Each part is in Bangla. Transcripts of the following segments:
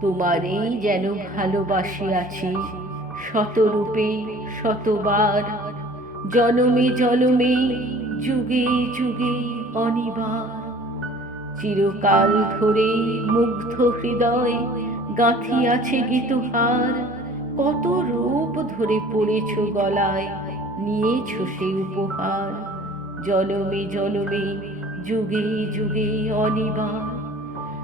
তোমারই যেন ভালোবাসি আছি, শতরূপে, শতবার। জনমে জনমে, যুগে যুগে অনিবার। চিরকাল ধরে মুগ্ধ হৃদয় গাঁথি আছে গীতহার। কত রূপ ধরে পড়েছ গলায়, নিয়েছ সে উপহার। জনমে জনমে, যুগে যুগে অনিবার।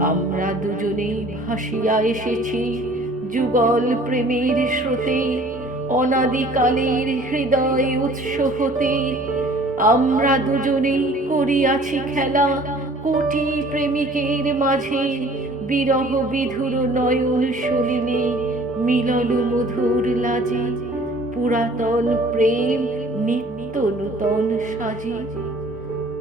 আমরা দুজনে ভাসিয়া এসেছি যুগল প্রেমের স্রোতে, অনাদিকালের হৃদয় উৎস হতে আমরা দুজনে করিয়াছি খেলা কোটি প্রেমিকের মাঝে, বিরহ বিধুর নয়ন সলিলে মিলন মধুর লাজে, পুরাতন প্রেম নিত্য নূতন সাজে।